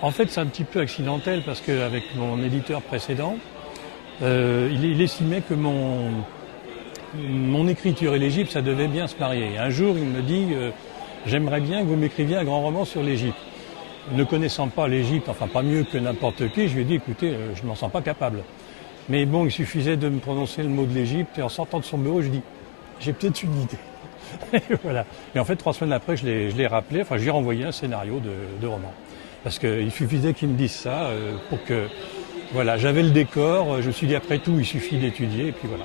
En fait, c'est un petit peu accidentel parce qu'avec mon éditeur précédent, il estimait que mon écriture et l'Égypte, ça devait bien se marier. Un jour, il me dit j'aimerais bien que vous m'écriviez un grand roman sur l'Égypte. Ne connaissant pas l'Égypte, enfin pas mieux que n'importe qui, je lui ai dit écoutez, je ne m'en sens pas capable. Mais bon, il suffisait de me prononcer le mot de l'Égypte et en sortant de son bureau, je dis j'ai peut-être une idée. Et voilà. Et en fait, 3 semaines après, je l'ai rappelé, enfin je lui ai renvoyé un scénario de roman. Parce qu'il suffisait qu'il me dise ça pour que, voilà, j'avais le décor, je me suis dit après tout, il suffit d'étudier, et puis voilà.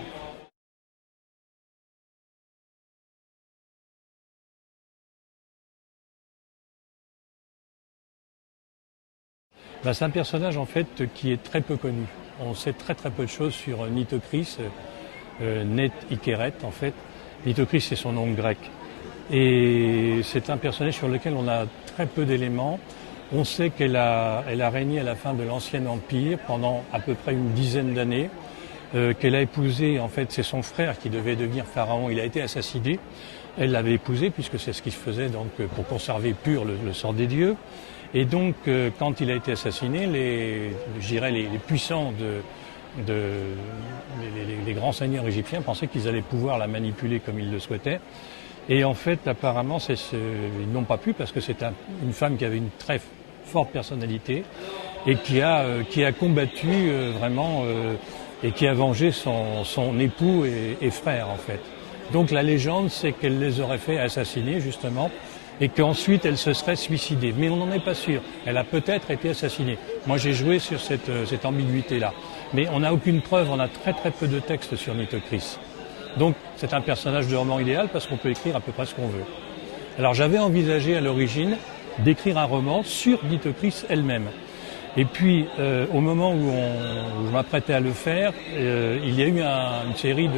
Ben, c'est un personnage en fait qui est très peu connu. On sait très très peu de choses sur Nitocris, Net Ikeret en fait. Nitocris c'est son nom grec. Et c'est un personnage sur lequel on a très peu d'éléments. On sait elle a régné à la fin de l'Ancien Empire pendant à peu près une dizaine d'années, qu'elle a épousé, en fait c'est son frère qui devait devenir pharaon, il a été assassiné. Elle l'avait épousé puisque c'est ce qui se faisait donc, pour conserver pur le sort des dieux. Et donc quand il a été assassiné, je dirais les puissants les grands seigneurs égyptiens pensaient qu'ils allaient pouvoir la manipuler comme ils le souhaitaient. Et en fait, apparemment, ils n'ont pas pu parce que c'est une femme qui avait une très forte personnalité et qui a combattu vraiment et qui a vengé son époux et frère en fait. Donc la légende, c'est qu'elle les aurait fait assassiner justement et qu'ensuite elle se serait suicidée. Mais on n'en est pas sûr. Elle a peut-être été assassinée. Moi j'ai joué sur cette ambiguïté-là. Mais on n'a aucune preuve, on a très très peu de textes sur Nitocris. Donc c'est un personnage de roman idéal parce qu'on peut écrire à peu près ce qu'on veut. Alors j'avais envisagé à l'origine d'écrire un roman sur Nitocris elle-même. Et puis au moment où je m'apprêtais à le faire, il y a eu une série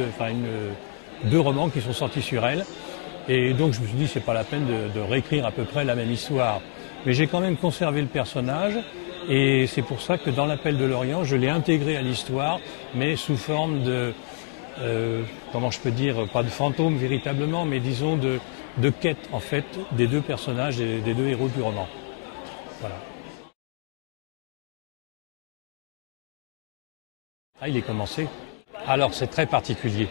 deux romans qui sont sortis sur elle. Et donc je me suis dit c'est pas la peine de réécrire à peu près la même histoire. Mais j'ai quand même conservé le personnage et c'est pour ça que dans l'Appel de l'Orient, je l'ai intégré à l'histoire, mais sous forme de comment je peux dire, pas de fantôme véritablement, mais disons de quête en fait des deux personnages, des deux héros du roman. Voilà. Ah, il est commencé. Alors c'est très particulier.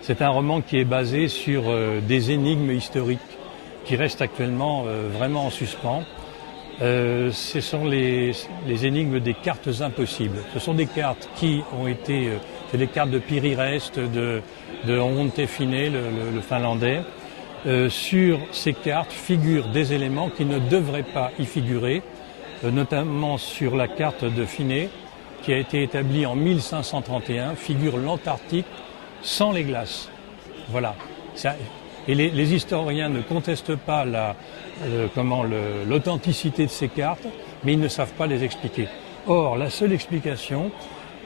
C'est un roman qui est basé sur des énigmes historiques qui restent actuellement vraiment en suspens. Ce sont les énigmes des cartes impossibles. Ce sont des cartes qui ont été, c'est des cartes de Pirirest, de Ontefine, le finlandais. Sur ces cartes figurent des éléments qui ne devraient pas y figurer, notamment sur la carte de Finet, qui a été établie en 1531, figure l'Antarctique sans les glaces. Voilà. Et les historiens ne contestent pas l'authenticité de ces cartes, mais ils ne savent pas les expliquer. Or, la seule explication,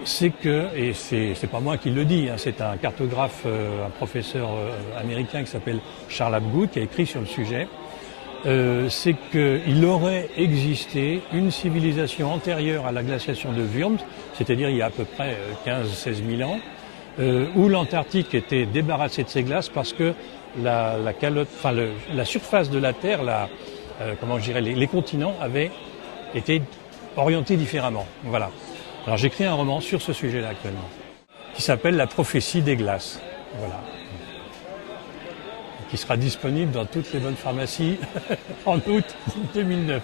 c'est que, et c'est pas moi qui le dis, hein, c'est un cartographe, un professeur américain qui s'appelle Charles Abgood, qui a écrit sur le sujet, c'est qu'il aurait existé une civilisation antérieure à la glaciation de Würms, c'est-à-dire il y a à peu près 15-16 000 ans, où l'Antarctique était débarrassée de ses glaces parce que la surface de la Terre, comment je dirais, les continents avaient été orientés différemment. Voilà. Alors j'écris un roman sur ce sujet-là actuellement, qui s'appelle La prophétie des glaces. Voilà. Qui sera disponible dans toutes les bonnes pharmacies en août 2009.